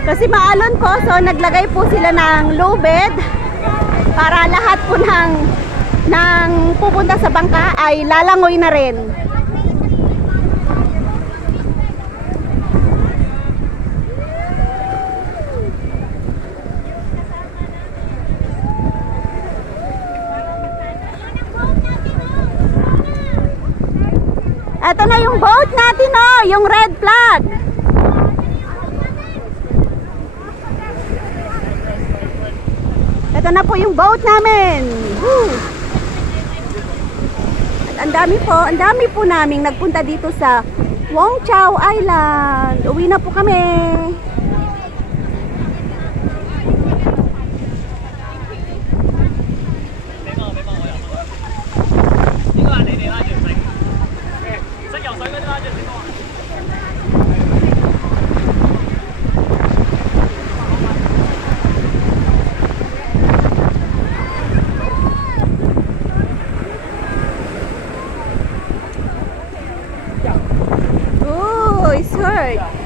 Kasi maalon po, so naglagay po sila ng lubid para lahat po ng pupunta sa bangka ay lalangoy na rin. Ito na yung boat natin, oh, yung red flag. Ito na po yung boat namin. Woo! At ang dami po naming nagpunta dito sa Wong Chau Island. Uwi na po kami. Sure.